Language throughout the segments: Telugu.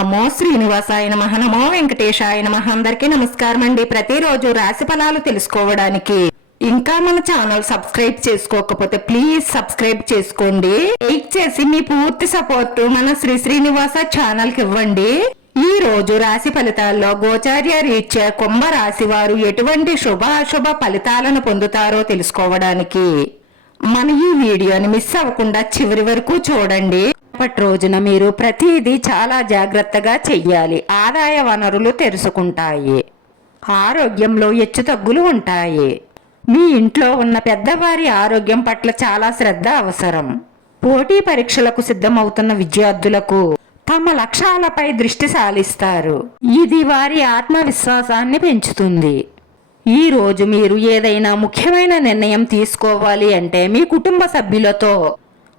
నమో శ్రీనివాసాయ నమః, నమో వెంకటేశాయ నమః. అందరికీ నమస్కారం అండి. ప్రతిరోజు రాశి ఫలాలు తెలుసుకోవడానికి ఇంకా మన ఛానల్ సబ్స్క్రైబ్ చేసుకోకపోతే ప్లీజ్ సబ్స్క్రైబ్ చేసుకోండి. లైక్ చేసి మీ పూర్తి సపోర్ట్ మన శ్రీ శ్రీనివాస ఛానల్ కి ఇవ్వండి. ఈ రోజు రాశి ఫలితాల్లో గోచార్య రీత్యా కుంభ రాశి వారు ఎటువంటి శుభ అశుభ ఫలితాలను పొందుతారో తెలుసుకోవడానికి మన ఈ వీడియోని మిస్ అవ్వకుండా చివరి వరకు చూడండి. రేపటి రోజున మీరు ప్రతిదీ చాలా జాగ్రత్తగా చెయ్యాలి. ఆదాయ వనరులు తెరుచుకుంటాయి. ఆరోగ్యంలో హెచ్చుతగ్గులు ఉంటాయి. మీ ఇంట్లో ఉన్న పెద్దవారి ఆరోగ్యం పట్ల చాలా శ్రద్ధ అవసరం. పోటీ పరీక్షలకు సిద్ధమవుతున్న విద్యార్థులకు తమ లక్ష్యాలపై దృష్టి సాలిస్తారు. ఇది వారి ఆత్మవిశ్వాసాన్ని పెంచుతుంది. ఈ రోజు మీరు ఏదైనా ముఖ్యమైన నిర్ణయం తీసుకోవాలి అంటే మీ కుటుంబ సభ్యులతో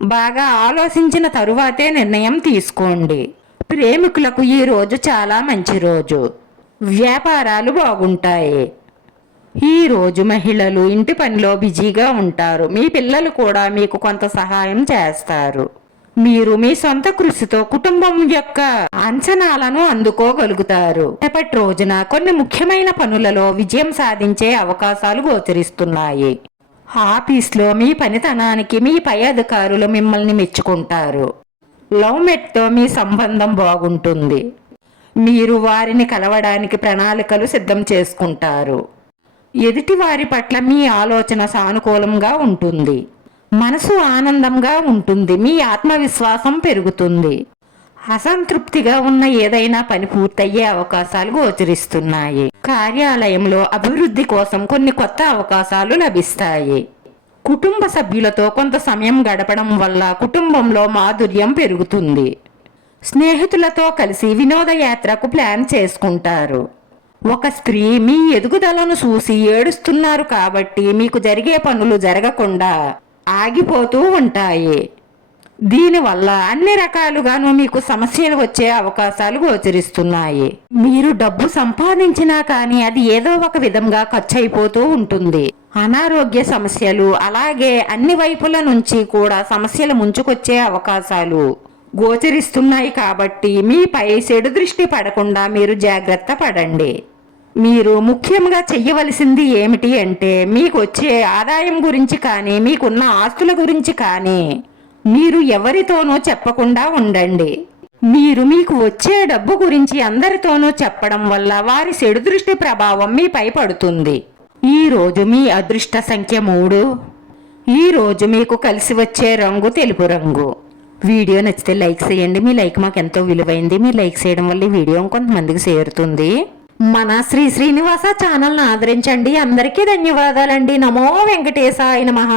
బాగా ఆలోచించిన తరువాతే నిర్ణయం తీసుకోండి. ప్రేమికులకు ఈ రోజు చాలా మంచి రోజు. వ్యాపారాలు బాగుంటాయి. ఈ రోజు మహిళలు ఇంటి పనిలో బిజీగా ఉంటారు. మీ పిల్లలు కూడా మీకు కొంత సహాయం చేస్తారు. మీరు మీ సొంత కృషితో కుటుంబం యొక్క అంచనాలను అందుకోగలుగుతారు. రేపటి రోజున కొన్ని ముఖ్యమైన పనులలో విజయం సాధించే అవకాశాలు గోచరిస్తున్నాయి. ఆఫీస్లో మీ పనితనానికి మీ పై అధికారులు మిమ్మల్ని మెచ్చుకుంటారు. లవ్ మెట్తో మీ సంబంధం బాగుంటుంది. మీరు వారిని కలవడానికి ప్రణాళికలు సిద్ధం చేసుకుంటారు. ఎదుటి వారి పట్ల మీ ఆలోచన సానుకూలంగా ఉంటుంది. మనసు ఆనందంగా ఉంటుంది. మీ ఆత్మవిశ్వాసం పెరుగుతుంది. అసంతృప్తిగా ఉన్న ఏదైనా పని పూర్తయ్యే అవకాశాలు గోచరిస్తున్నాయి. కార్యాలయంలో అభివృద్ధి కోసం కొన్ని కొత్త అవకాశాలు లభిస్తాయి. కుటుంబ సభ్యులతో కొంత సమయం గడపడం వల్ల కుటుంబంలో మాధుర్యం పెరుగుతుంది. స్నేహితులతో కలిసి వినోదయాత్రకు ప్లాన్ చేసుకుంటారు. ఒక స్త్రీ మీ ఎదుగుదలను చూసి ఏడుస్తున్నారు కాబట్టి మీకు జరిగే పనులు జరగకుండా ఆగిపోతూ ఉంటాయి. దీనివల్ల అన్ని రకాలుగాను మీకు సమస్యలు వచ్చే అవకాశాలు గోచరిస్తున్నాయి. మీరు డబ్బు సంపాదించినా కానీ అది ఏదో ఒక విధంగా ఖర్చు అయిపోతూ ఉంటుంది. అనారోగ్య సమస్యలు అలాగే అన్ని వైపుల నుంచి కూడా సమస్యలు ముంచుకొచ్చే అవకాశాలు గోచరిస్తున్నాయి. కాబట్టి మీపై చెడు దృష్టి పడకుండా మీరు జాగ్రత్త పడండి. మీరు ముఖ్యంగా చెయ్యవలసింది ఏమిటి అంటే మీకు వచ్చే ఆదాయం గురించి కానీ మీకున్న ఆస్తుల గురించి కానీ మీరు ఎవరితోనూ చెప్పకుండా ఉండండి. మీరు మీకు వచ్చే డబ్బు గురించి అందరితోనూ చెప్పడం వల్ల వారి చెడు దృష్టి ప్రభావం మీపై పడుతుంది. ఈ రోజు మీ అదృష్ట సంఖ్య 3. ఈ రోజు మీకు కలిసి వచ్చే రంగు తెలుపు రంగు. వీడియో నచ్చితే లైక్ చేయండి. మీ లైక్ మాకు ఎంతో విలువైంది. మీరు లైక్ చేయడం వల్ల ఈ వీడియో కొంతమందికి చేరుతుంది. మన శ్రీ శ్రీనివాస ఛానల్ని ఆదరించండి. అందరికీ ధన్యవాదాలండి. నమో వెంకటేశాయ నమః.